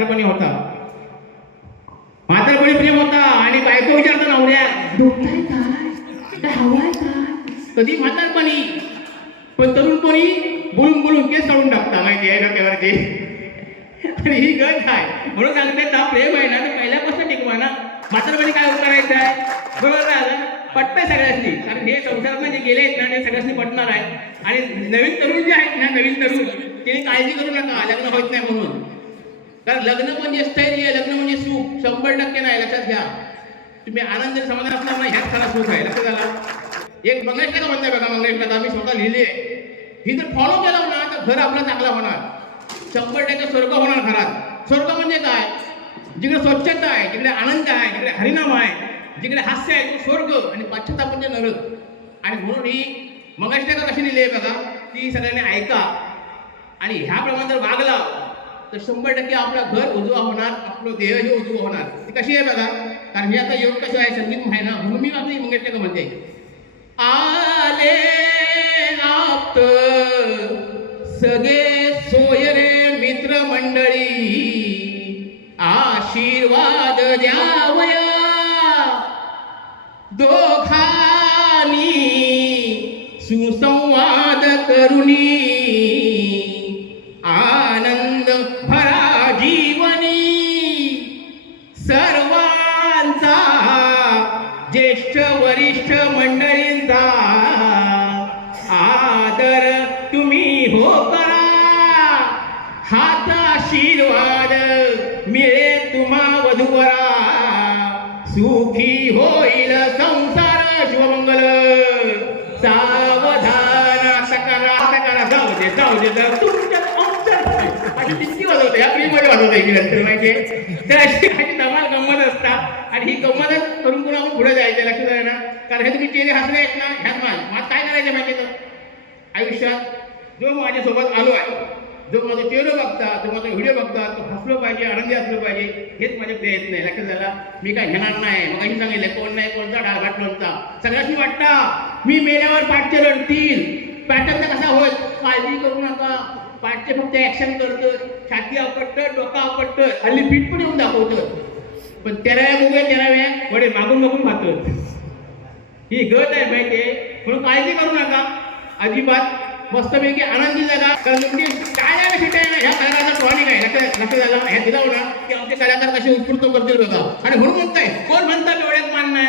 म्हातारपणी होता. म्हातारपणी प्रेम होता आणि बायको विचारता नवऱ्या दुखताय काय हवाय काय कधी म्हातारपणी. पण तरुणपणी बोलून बोलून केस काढून टाकता माहिती आहे डोक्यावरती. आणि ही गंज आहे म्हणून सांगते ना प्रेम आहे ना तर पहिल्यापासून टिकवा ना. म्हातारपणी काय करायचं आहे बरोबर आहे पटतंय सगळ्यांनी. कारण हे संसारात जे गेले आहेत ना ते सगळ्यांनी पटणार आहे. आणि नवीन तरुण जे आहेत ना नवीन तरुण त्यांनी काळजी करू नका लग्न होत नाही म्हणून. कारण लग्न म्हणजे स्थैर्य लग्न म्हणजे सुख 100% नाही लक्षात घ्या. तुम्ही आनंद समाधान असणार नाही ह्याच खरा सुख आहे लक्षात आला. एक मंगेश का म्हणताय बघा मंगेश कथा आम्ही स्वतः लिहिली आहे. ही जर फॉलो केलं ना तर घर आपलं चांगलं होणार. 100% स्वर्ग होणार घरात. स्वर्ग म्हणजे काय जिकडे स्वच्छता आहे जिकडे आनंद आहे जिकडे हरिनाम आहे जिकडे हास्य आहे तो स्वर्ग आणि पश्चाताप म्हणजे नरक. आणि म्हणून ही मंगेश का कशी लिहिली आहे बघा ती सगळ्यांनी ऐका. आणि ह्याप्रमाणे जर वागला तर 100% आपलं घर उजवा होणार आपलं देहही उजवा होणार. ती कशी आहे बघा कारण मी आता योग कसं आहे संगीत आहे ना म्हणून मी आपली मंगेश का म्हणते आले आप्त सगळे सोय रे मित्र मंडळी आशीर्वाद द्यावया दोघांनी सुसंवाद करुणी आनंद भरा जीवनी सर्वांचा ज्येष्ठ वरिष्ठ मंडळींचा आदर तुम्ही हो करा. हात आशीर्वाद मिळे तुम्हा वधूवरा सुखी होईल संसार शिवमंगल सावधान सकरा जाऊ दे तुमच्या अशी तितकी वाजवते या प्रेममध्ये वाजवते की नंतर माहिती तर अशी धमाल गंमत असतात. आणि ही गंमतच करून करून आपण पुढे जायचं लक्षात आहे ना. कारण हे तुम्ही चेहरे हसले आहेत ना ह्यात मला काय करायचं माहिती तर आयुष्यात जो माझ्यासोबत आलो आहे जो माझे चेहरे बघता जो माझा व्हिडिओ बघता तो हसलो पाहिजे आनंदी असलो पाहिजे हेच माझे प्रयत्न आहे लक्षात झाला. मी काय घेणार नाही मग काही सांगितलं कोण नाही कोणता डाळ भात लोणचा सगळ्यांनी वाटता मी मेल्यावर पाठचे रडतील. पॅटर्न कसा होईल काळजी करू नका. पाठचे फक्त ऍक्शन करतं छाती आपटतं डोकं आपटतं हल्ली पीठ पण येऊन दाखवतं. पण तेराव्या बघूया तेराव्या वडे मागून मागून खातं. ही गत आहे माहितीये म्हणून काळजी करू नका अजिबात. मस्तपैकी आनंदी जगा. कारण तुमची काय आहे ह्या कलाकाराचा टॉनिक आहे लक्षात झालं ह्या दिला होणार की आमचे कलाकार कसे उत्स्फूर्त करतील बघा. आणि म्हणून म्हणताय कोण म्हणतात डोळ्यात मान नाही